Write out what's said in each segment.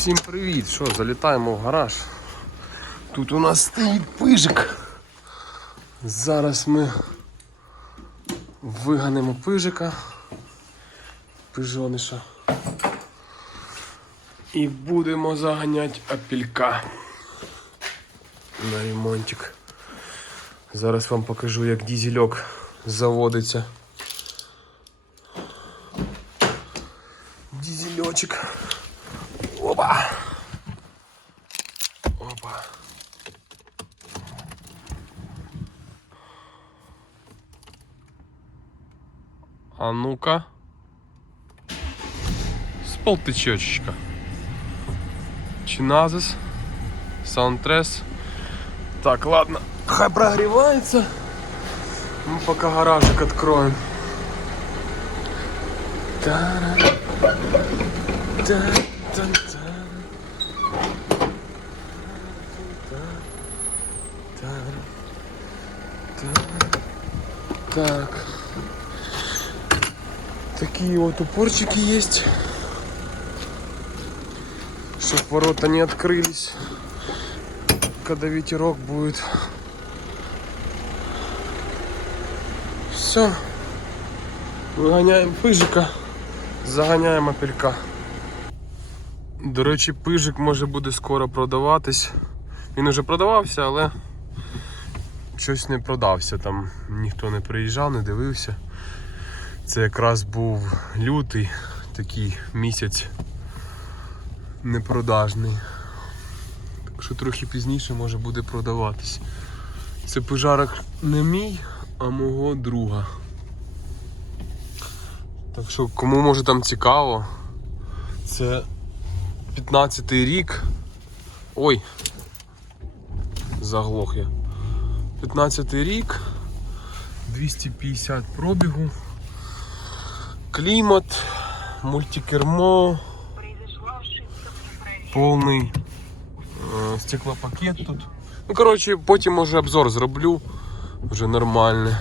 Всім привіт! Що, залітаємо в гараж. Тут у нас стоїть пижик. Зараз ми виганемо пижика, пижониша. І будемо заганяти апілька на ремонтик. Зараз вам покажу, як дізельок заводиться. рука. Сполтечечка. Чиназис. Саунтрес. Так, ладно. Хай прогревается. Мы пока гаражик откроем. Та -та -та -та. Так. Такие вот упорчики есть. Чтоб ворота не открылись. Когда ветерок будет. Все. Выгоняем пыжика. Заганяємо апелька. До речі, пижик може буде скоро продаватись. Він уже продавався, але щось не продався. Там ніхто не приїжджав, не дивився. Це якраз був лютий, такий місяць непродажний. Так що трохи пізніше може буде продаватись. Це пожарок не мій, а мого друга. Так що кому може там цікаво, це 15-й рік. Ой, заглох я. 15 рік, 250 пробігу, клімат, мультикермо, повний е, стеклопакет тут. Ну, коротше, потім може обзор зроблю вже нормальний.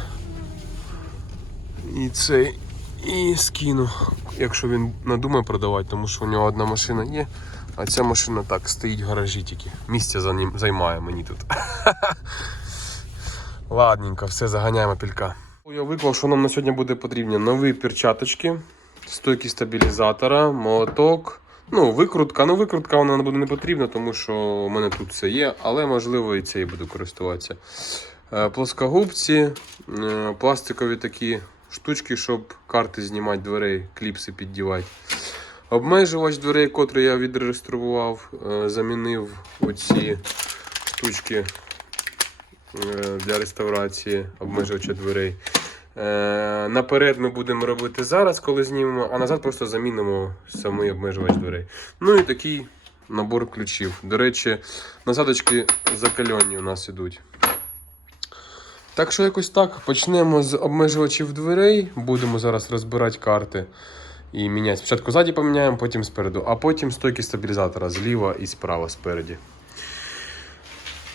І цей. І скину, якщо він надумає продавати, тому що у нього одна машина є, а ця машина так стоїть в гаражі тільки. Місця за ним займає мені тут. Ладненько, все, заганяємо пілька. Я виклав, що нам на сьогодні буде потрібно нові перчаточки, стойки стабілізатора, молоток. Ну, викрутка. Ну, викрутка вона буде не потрібна, тому що у мене тут все є, але можливо і цією буду користуватися. Е, Плоскогубці, е, пластикові такі штучки, щоб карти знімати дверей, кліпси піддівати. Обмежувач дверей, котрий я відреєстрував, е, замінив оці штучки для реставрації обмежувача дверей. Е, Наперед ми будемо робити зараз, коли знімемо, а назад просто замінимо самий обмежувач дверей. Ну і такий набор ключів. До речі, насадочки закальонні у нас ідуть. Так що якось так. Почнемо з обмежувачів дверей. Будемо зараз розбирати карти і міняти. Спочатку ззаді поміняємо, потім спереду, а потім стойки стабілізатора зліва і справа спереді.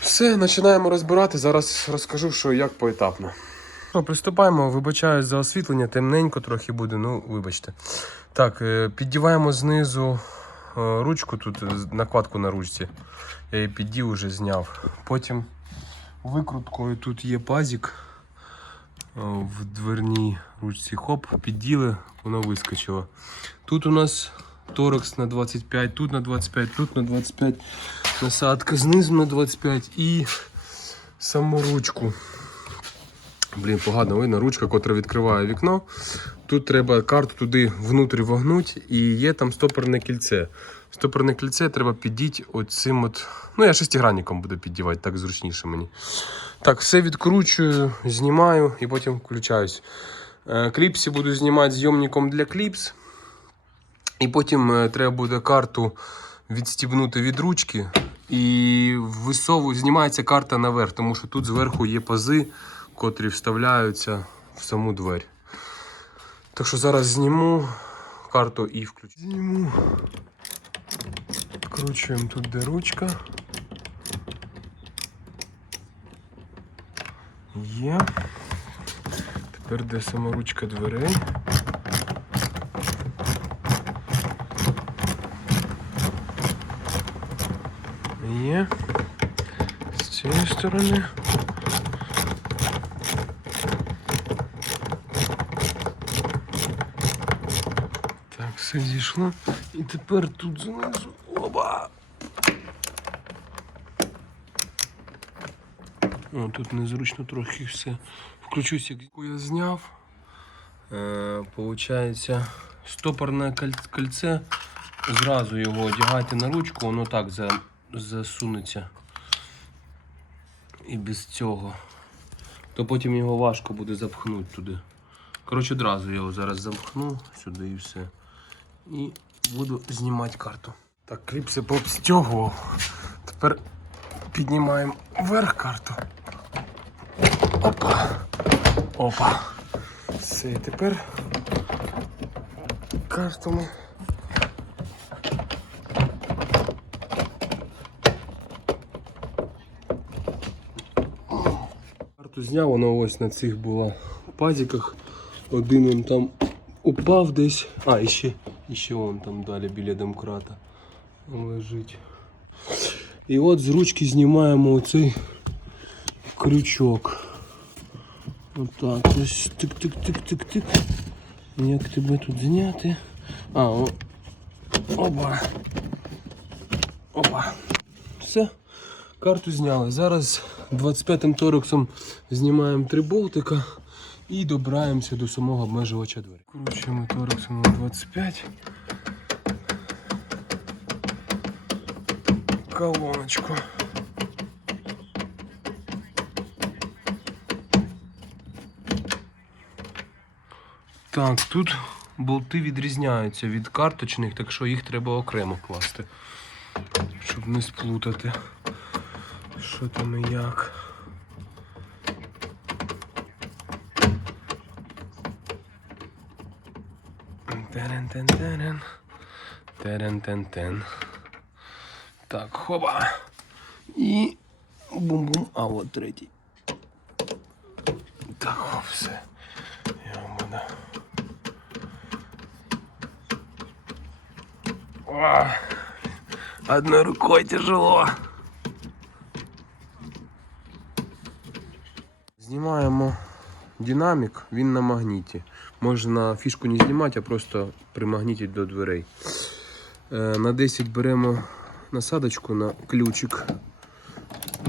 Все, починаємо розбирати. Зараз розкажу, що як поетапно. Що, приступаємо, вибачаюсь за освітлення, темненько трохи буде, ну вибачте. Так, е, піддіваємо знизу е, ручку, тут е, накладку на ручці. Я її піддів, вже зняв. Потім викруткою тут є пазик в дверній ручці. Хоп, підділи, воно вискочило. Тут у нас торекс на 25, тут на 25, тут на 25, насадка знизу на 25 і саму ручку. Блін, погано видно, ручка, котра відкриває вікно. Тут треба карту туди внутрі вогнути і є там стопорне кільце. Стопорне кільце треба піддіти оцим от. Ну, я шестигранником буду піддівати, так зручніше мені. Так, все відкручую, знімаю і потім включаюсь. Е, Кліпси буду знімати зйомником для кліпс. І потім е, треба буде карту відстібнути від ручки. І висовую, знімається карта наверх, тому що тут зверху є пази, котрі вставляються в саму двері. Так що зараз зніму карту і включу. Зніму. Вкручуємо тут де ручка. Є. Тепер де сама ручка дверей. Є. З цієї сторони. Так, все зійшло. І тепер тут знизу. Оба! О, тут незручно трохи все. Включусь, як я зняв. Е, получається, стопорне кольце. Зразу його одягайте на ручку, воно так за, засунеться. І без цього. То потім його важко буде запхнути туди. Коротше, одразу його зараз запхну сюди і все. І буду знімати карту. Так, кліпси пообстягував. Тепер піднімаємо вверх карту. Опа. Опа. Все, і тепер карту ми. Карту зняв, вона ось на цих була пазіках. Один він там упав десь. А, і ще, ще вон там далі біля домкрата лежить. І от з ручки знімаємо оцей крючок. Отак. Ось тик-тик-тик-тик-тик. Як тебе тут зняти? А, о. Опа. Опа. Все. Карту зняли. Зараз 25-м торексом знімаємо три болтика І добираємося до самого обмежувача дверей. Кручуємо торексом на 25. Колоночку. Так, тут болти відрізняються від карточних, так що їх треба окремо класти, щоб не сплутати. Що там і як. Терен-тен-терен. Терен-тен-тен. Так, хоба. І бум-бум. А от третій. Так, о, все. Я буду. О, одной рукой тяжело. Знімаємо динамік, він на магніті. Можна фішку не знімати, а просто примагнітити до дверей. Е, На 10 беремо насадочку на ключик.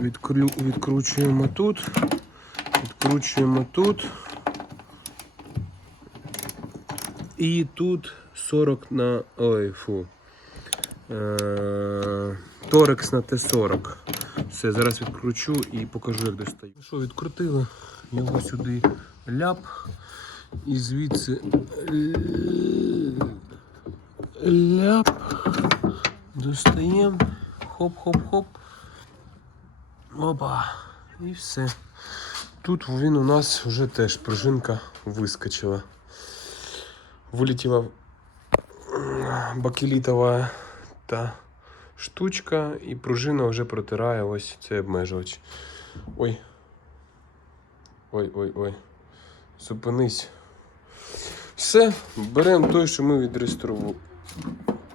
Відкручуємо тут, відкручуємо тут. І тут 40 на. Ой, фу. Е, Торекс на Т40. Все, зараз відкручу і покажу, як достаю. Що, відкрутили його сюди ляп. І звідси ляп. Достаємо. Хоп-хоп-хоп. Опа. І все. Тут він у нас вже теж пружинка вискочила. Вилетіла бакелітова та штучка, і пружина вже протирає ось цей обмежувач. Ой. Ой-ой-ой. Зупинись. Все, беремо той, що ми відреставрували.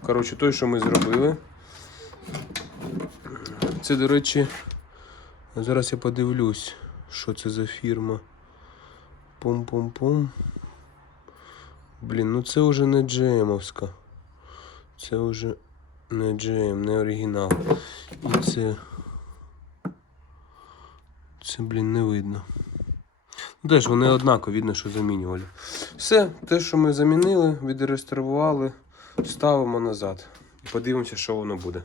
Коротше, той, що ми зробили. Це, до речі, зараз я подивлюсь, що це за фірма. Пум-пум-пум. Блін, ну це вже не GM-овська. Це вже не GM, не оригінал. І це. Це, блін, не видно. Ну, теж вони однаково, видно, що замінювали. Все, те, що ми замінили, відреставрували, ставимо назад. Подивимося, що воно буде.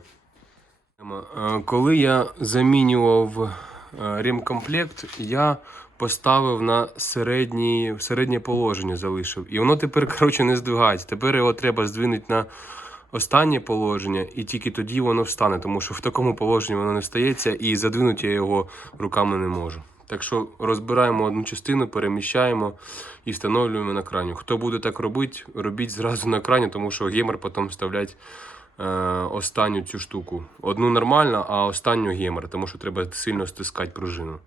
Е, Коли я замінював е, ремкомплект, я поставив на середній, середнє положення, залишив. І воно тепер, коротше, не здвигається. Тепер його треба здвинути на останнє положення, і тільки тоді воно встане, тому що в такому положенні воно не стається, і задвинути я його руками не можу. Так що розбираємо одну частину, переміщаємо і встановлюємо на краню. Хто буде так робити, робіть зразу на крані, тому що гемор потім вставлять е, останню цю штуку. Одну нормально, а останню гемор, тому що треба сильно стискати пружину.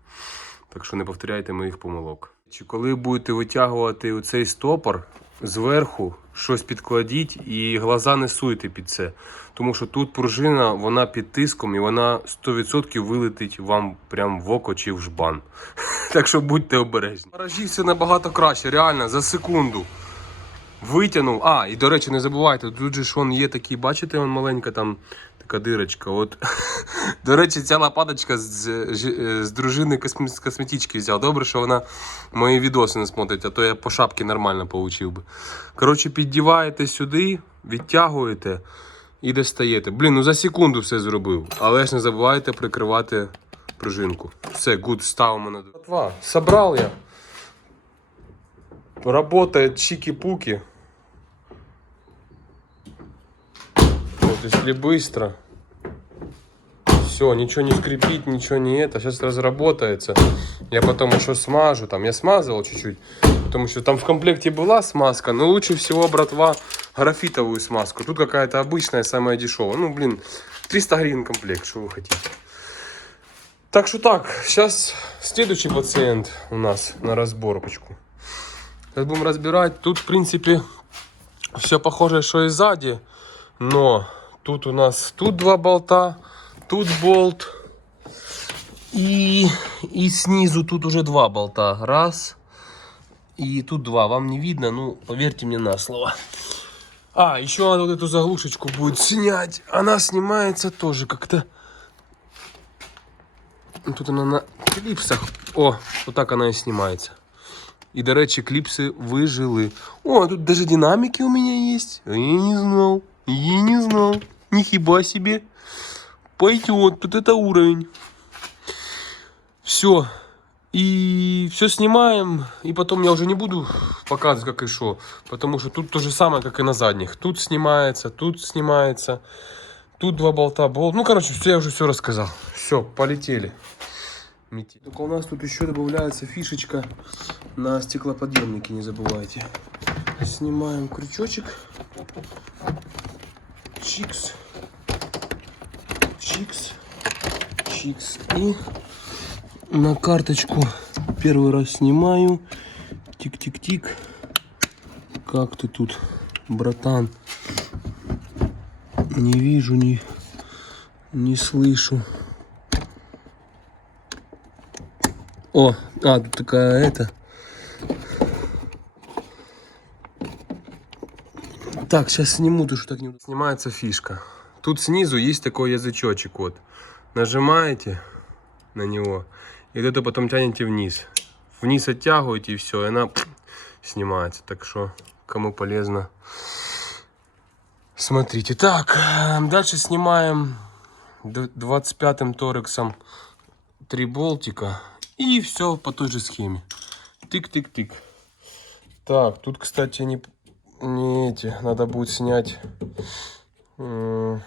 Так що не повторяйте моїх помилок. Чи коли будете витягувати цей стопор, зверху щось підкладіть і глаза не суйте під це. Тому що тут пружина, вона під тиском і вона 100% вилетить вам прям в око чи в жбан. Так що будьте обережні. Гаражі все набагато краще, реально, за секунду. Витягнув. А, і до речі, не забувайте, тут же ж є такі, бачите, вон маленька там така дирочка. От. До речі, ця лопаточка з, з, з дружини косметички взяв. Добре, що вона мої відоси не смотрить, а то я по шапці нормально получив би. Коротше, піддіваєте сюди, відтягуєте і достаєте. Блін, ну за секунду все зробив. Але ж не забувайте прикривати пружинку. Все, гуд, ставимо на Два. Собрал я. Работает чики-пуки. Вот, если быстро. Все, ничего не скрипит, ничего не это. Сейчас разработается. Я потом еще смажу. Там я смазывал чуть-чуть. Потому что там в комплекте была смазка. Но лучше всего, братва, графитовую смазку. Тут какая-то обычная, самая дешевая. Ну, блин, 300 гривен комплект, что вы хотите. Так что так, сейчас следующий пациент у нас на разборочку. Сейчас будем разбирать. Тут, в принципе, все похоже, что и сзади. Но тут у нас тут два болта, тут болт. И, и снизу тут уже два болта. Раз. И тут два. Вам не видно, ну, поверьте мне на слово. А, еще надо вот эту заглушечку будет снять. Она снимается тоже как-то. Тут она на кліпсах. О, отак вона і знімається. І, до речі, кліпси вижили. О, тут даже динамики у меня есть. А Я не знал. Я не знал. Нихиба себе. Пойдет, тут это уровень. Все. И все снимаем. И потом я уже не буду показывать, как и что. Потому что тут то же самое, как и на задних. Тут снимается, тут снимается. Тут два болта, болт. Ну, короче, все, я уже все рассказал. Все, полетели. Только у нас тут еще добавляется фишечка на стеклоподъемнике, не забывайте. Снимаем крючочек. Чикс. Чикс. Чикс. И на карточку первый раз снимаю. Тик-тик-тик. Как ты тут, братан? Не вижу, не, не слышу. О, а, тут такая это. Так, сейчас сниму, то что так не... Снимается фишка. Тут снизу есть такой язычочек вот. Нажимаете на него, и это потом тянете вниз. Вниз оттягиваете и все, и она снимается. Так что, кому полезно, смотрите. Так, э, дальше снимаем д- 25-м торексом три болтика. И все по той же схеме. Тык-тык-тык. Так, тут, кстати, не, не эти. Надо будет снять м,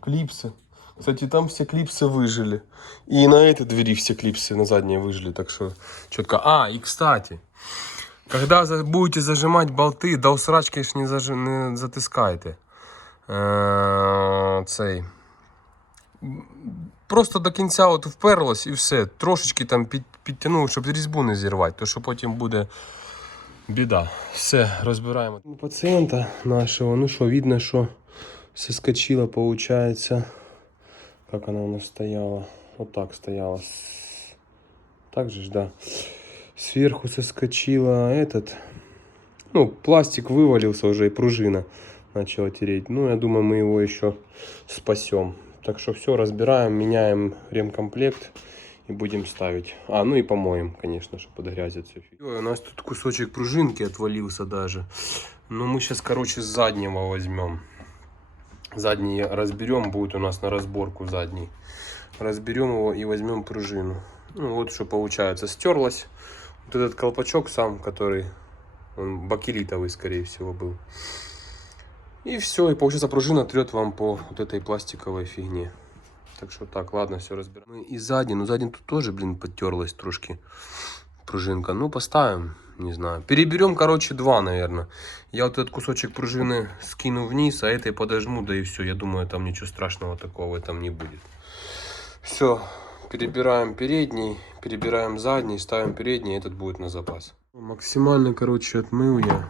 клипсы. Кстати, там все клипсы выжили. И на этой двери все клипсы на задние выжили. Так что четко. А, и кстати, когда за- будете зажимать болты, да усрачки ж не, зажи, не затискайте. Е, цей. Просто до кінця от вперлось і все. Трошечки там під, підтягнув, щоб різьбу не зірвати, то що потім буде біда. Все, розбираємо. У Пацієнта нашого, ну що, видно, що соскочила, виходить. Как она у нас стояла? Вот так стояла. С- Так же ж, да. Сверху соскочила этот. Ну, пластик вывалился уже и пружина начала тереть. Ну, я думаю, мы его еще спасем. Так что все, разбираем, меняем ремкомплект и будем ставить. А, ну и помоем, конечно, чтобы подгрязит все. У нас тут кусочек пружинки отвалился даже. Ну, мы сейчас, короче, заднего возьмем. Задний разберем, будет у нас на разборку задний. Разберем его и возьмем пружину. Ну, вот что получается. Стерлась. Вот этот колпачок сам, который он бакелитовый, скорее всего, был. И все, и получается пружина трет вам по вот этой пластиковой фигне. Так что так, ладно, все разбираем. Ну и сзади, ну сзади тут тоже, блин, подтерлась трошки пружинка. Ну, поставим, не знаю. Переберем, короче, два, наверное. Я вот этот кусочек пружины скину вниз, а этой подожму, да и все. Я думаю, там ничего страшного такого в этом не будет. Все, перебираем передний, перебираем задний, ставим передний, этот будет на запас. Максимально, коротше, отмив я.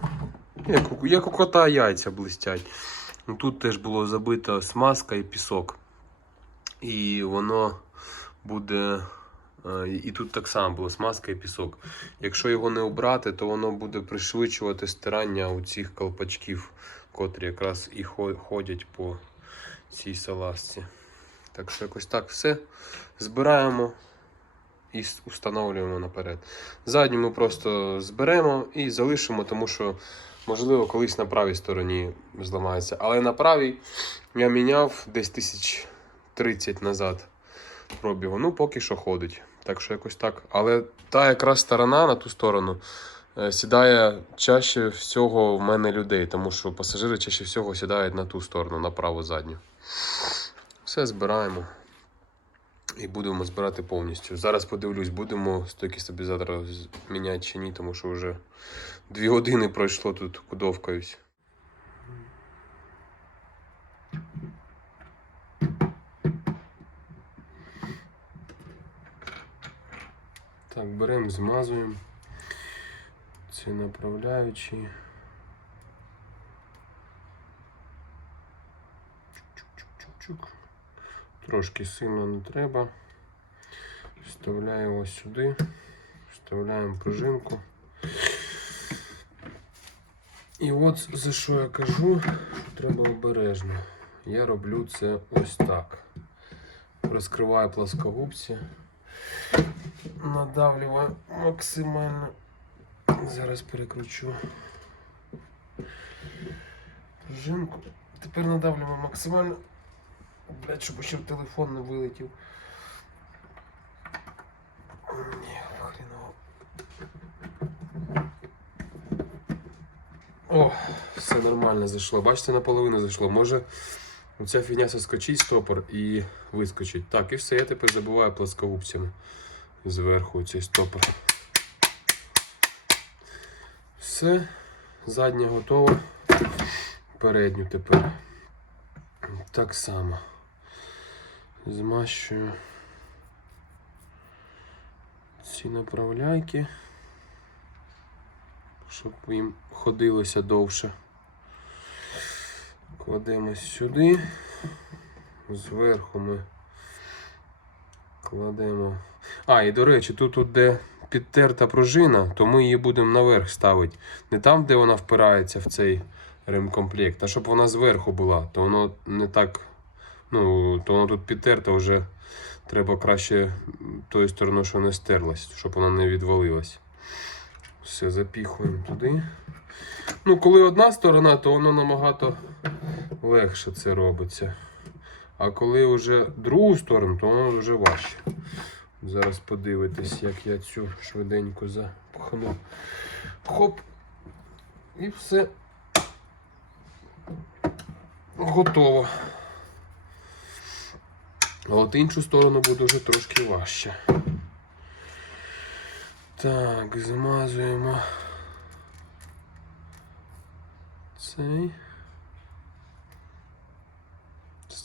У- як у кота яйця блистять. Ну, Тут теж було забито смазка і пісок. І воно буде. е, І тут так само було смазка і пісок. Якщо його не обрати, то воно буде пришвидшувати стирання у цих колпачків, котрі якраз і ходять по цій салазці. Так що якось так все збираємо і установлюємо наперед. Задню ми просто зберемо і залишимо, тому що, можливо, колись на правій стороні зламається. Але на правій я міняв десь тисяч 30 назад пробігу. Ну, поки що ходить. Так що якось так. Але та якраз сторона на ту сторону е, сідає чаще всього в мене людей, тому що пасажири чаще всього сідають на ту сторону, на праву задню. Все збираємо. І будемо збирати повністю. Зараз подивлюсь, будемо стойки стабілізатора міняти чи ні, тому що вже дві години пройшло тут, кудовкаюсь. Так, беремо, змазуємо. Ці направляючі. Чук-чук-чук-чук. Трошки сильно не треба. Вставляємо ось сюди. Вставляємо пружинку. І от за що я кажу, що треба обережно. Я роблю це ось так. Розкриваю плоскогубці. Надавлюю максимально. Зараз перекручу пружинку. Тепер надавлюємо максимально. Блять, щоб ще телефон не вилетів. Ні, хреново. О, все нормально зайшло. Бачите, наполовину зайшло. Може ця фігня соскочить стопор і вискочить. Так, і все, я тепер забиваю плоскогубцями зверху цей стопор. Все, заднє готово. Передню тепер. Так само. Змащую ці направляйки, щоб їм ходилося довше. Кладемо сюди, зверху ми кладемо. А, і до речі, тут, тут де підтерта пружина, то ми її будемо наверх ставити. Не там, де вона впирається в цей ремкомплект, а щоб вона зверху була, то воно не так. Ну, то воно тут підтерта вже треба краще тою стороною, що не стерлась, щоб вона не відвалилась. Все, запіхуємо туди. Ну, коли одна сторона, то воно набагато легше це робиться. А коли вже другу сторону, то воно вже важче. Зараз подивитись, як я цю швиденько запхну. Хоп. І все. Готово. А от іншу сторону буде вже трошки важче. Так, змазуємо цей.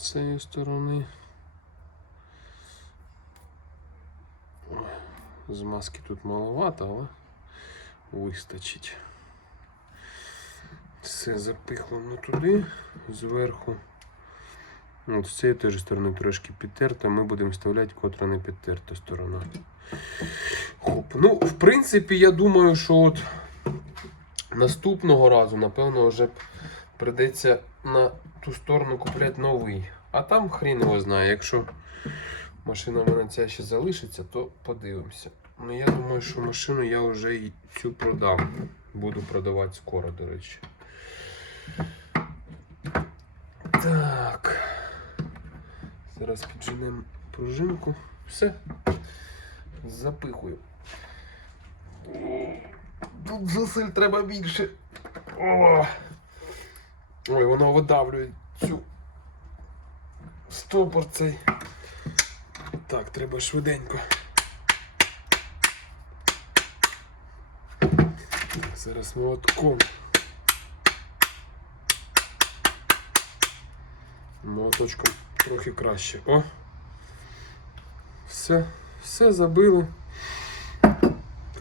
З цієї сторони. Змазки тут маловато, але вистачить. Все запихлено туди, зверху. От з цієї теж сторони трошки підтерта, ми будемо вставляти котра не підтерта сторона. Хоп. Ну, в принципі, я думаю, що от наступного разу, напевно, вже придеться на ту сторону купляти новий. А там хрін його знає. Якщо машина в мене ця ще залишиться, то подивимося. Ну, я думаю, що машину я вже і цю продам. Буду продавати скоро, до речі. Так. Зараз підженемо пружинку. Все. Запихую. Тут зусиль треба більше. О! Ой, воно видавлює цю стопор цей. Так, треба швиденько. Зараз молотком. Молоточком трохи краще. О! Все, все забили.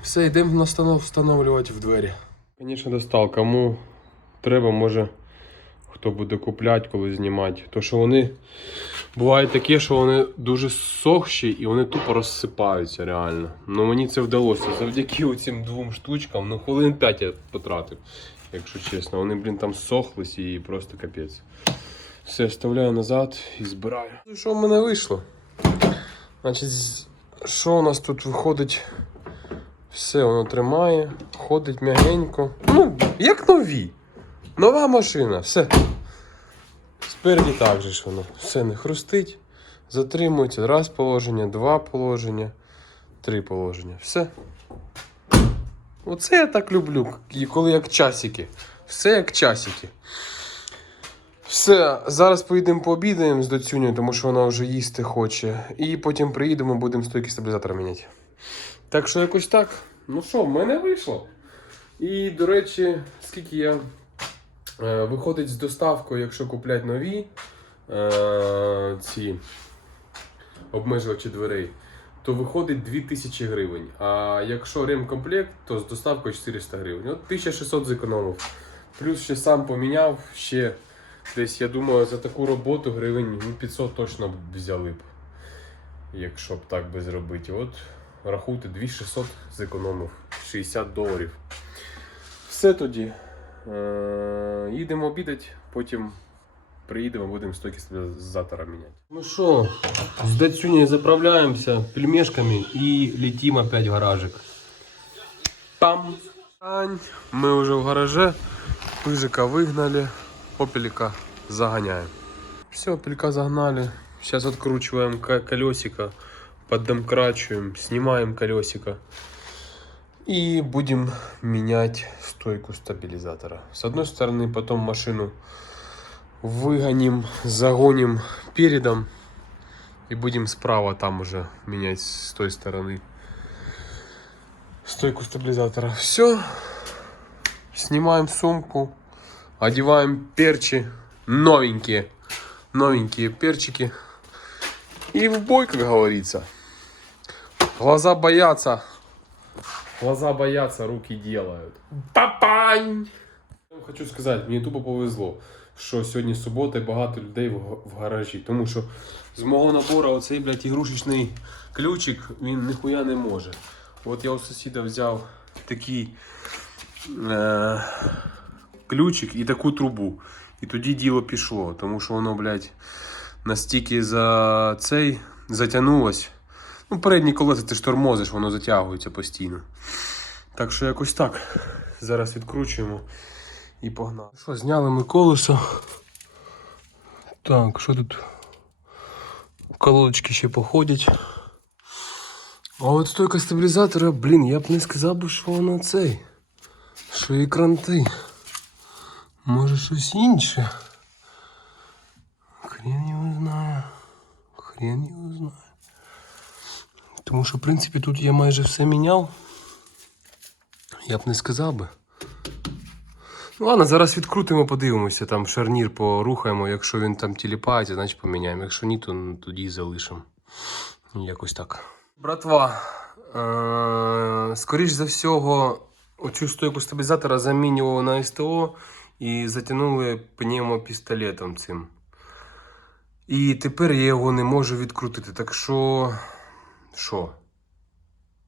Все, йдемо встановлювати в двері. Звісно, достал. Кому треба, може хто буде купляти, коли знімати. То що вони буває таке, що вони дуже сохші і вони тупо розсипаються реально. Ну мені це вдалося. Завдяки цим двом штучкам, ну хвилин 5 я потратив, якщо чесно. Вони, блін, там сохлись і просто капець. Все, вставляю назад і збираю. Ну, Що в мене вийшло? Значить, що у нас тут виходить? Все, воно тримає, ходить м'ягенько. Ну, як нові. Нова машина, все. Спереді так же ж воно. Все не хрустить, затримується. Раз положення, два положення, три положення. Все. Оце я так люблю, коли як часики. Все як часики. Все, зараз поїдемо пообідаємо з доцюнею, тому що вона вже їсти хоче. І потім приїдемо, будемо стойки стабілізатора міняти. Так що якось так. Ну що, в мене вийшло. І, до речі, скільки я виходить з доставкою, якщо куплять нові е, ці обмежувачі дверей, то виходить 2000 гривень. А якщо ремкомплект, то з доставкою 400 гривень. От 1600 зекономив. Плюс ще сам поміняв, ще десь, я думаю, за таку роботу гривень ну, 500 точно б взяли б. Якщо б так би зробити. От рахуйте, 2600 зекономив, 60 доларів. Все тоді. Е, їдемо обідати, потім приїдемо, будемо стойки стабілізатора міняти. Ну що, з Дацюнею заправляємося пельмешками і летим опять в гаражик. Пам! Ми вже в гараже. Пыжика вигнали, опелика загоняем. Все, опелька загнали. Сейчас откручиваем ко- колесико, поддомкрачиваем, снимаем колесико. И будем менять стойку стабилизатора. С одной стороны, потом машину выгоним, загоним передом. И будем справа там уже менять с той стороны стойку стабилизатора. Все. Снимаем сумку. Одеваем перчи. Новенькие. Новенькие перчики. И в бой, как говорится. Глаза боятся. Глаза боятся, руки делают. Папань! Хочу сказати, мені тупо повезло, що сьогодні субота і багато людей в, гаражі. Тому що з мого набору оцей, блядь, ігрушечний ключик, він ніхуя не може. От я у сусіда взяв такий е- ключик і таку трубу. І тоді діло пішло, тому що воно, блядь, настільки за цей затягнулось. Ну, передні колеса ти ж тормозиш, воно затягується постійно. Так що якось так. Зараз відкручуємо і погнали. Що, зняли ми колесо. Так, що тут? Колодочки ще походять. А от стойка стабілізатора, блін, я б не сказав що воно цей. Що і кранти. Може щось інше. Хрен його знає. Хрен його знає. Тому що, в принципі, тут я майже все міняв. Я б не сказав би. Ну ладно, зараз відкрутимо, подивимося, там шарнір порухаємо. Якщо він там тіліпається, значить поміняємо. Якщо ні, то ну, тоді залишимо. Якось так. Братва, е- скоріш за всього, оцю стойку стабілізатора замінювали на СТО і затягнули пневмопістолетом цим. І тепер я його не можу відкрутити. Так що. Що?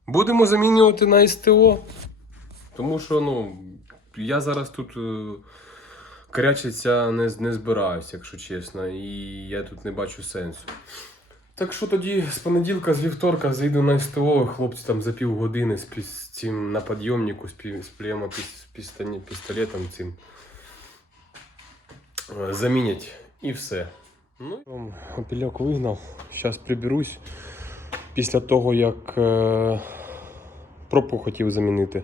Будемо замінювати на СТО. Тому що, ну, я зараз тут е, корячитися не, не збираюсь, якщо чесно, і я тут не бачу сенсу. Так що тоді з понеділка, з вівторка зайду на СТО, хлопці там за півгодини з, з цим на підйомнику, з, пі- з пістолетом цим е, замінять і все. Ну, опільок вигнав, зараз приберусь після того, як е, пропу хотів замінити.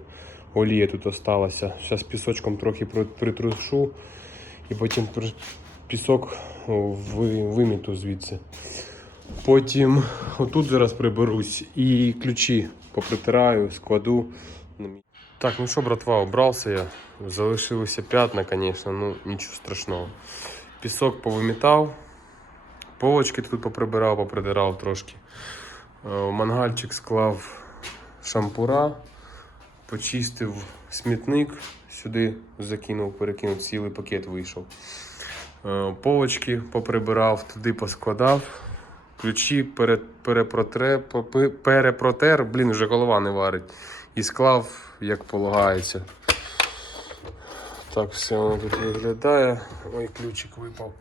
Олія тут осталася. Зараз пісочком трохи притрушу і потім пісок виміту звідси. Потім отут зараз приберусь і ключі попритираю, складу. Так, ну що, братва, обрався я. Залишилися п'ятна, звісно, ну нічого страшного. Пісок повимітав, полочки тут поприбирав, попридирав трошки. Е, В мангальчик склав шампура, почистив смітник, сюди закинув, перекинув, цілий пакет вийшов. Е, Полочки поприбирав, туди поскладав. Ключі пере, перепротре, перепротер, блін, вже голова не варить. І склав, як полагається. Так все воно тут виглядає. Ой, ключик випав.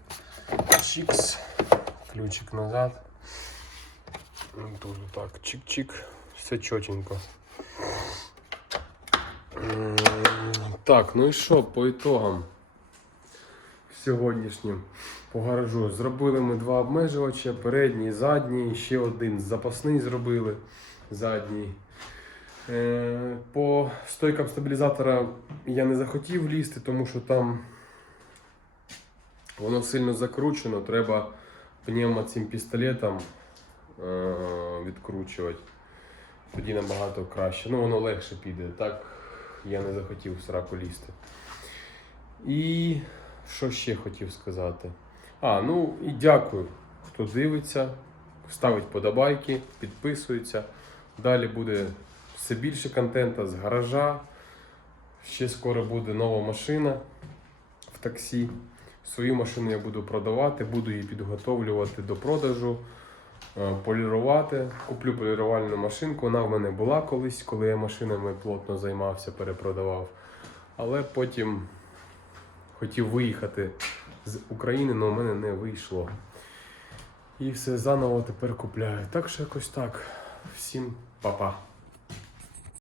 Чікс. Ключик назад. Ну, Тут так, чик-чик. Все чотенько. Так, ну і що по ітогам сьогоднішнім по гаражу. Зробили ми два обмежувача, передній, задній, ще один запасний зробили задній. Е, По стойкам стабілізатора я не захотів лізти, тому що там воно сильно закручено, треба пневмо цим пістолетом відкручувати. Тоді набагато краще. Ну, воно легше піде. Так я не захотів в сраку лізти. І що ще хотів сказати? А, ну і дякую, хто дивиться, ставить подобайки, підписується. Далі буде все більше контенту з гаража. Ще скоро буде нова машина в таксі. Свою машину я буду продавати, буду її підготовлювати до продажу, е, полірувати. Куплю полірувальну машинку. Вона в мене була колись, коли я машинами плотно займався, перепродавав. Але потім хотів виїхати з України, але в мене не вийшло. І все заново тепер купляю. Так що якось так. Всім па-па.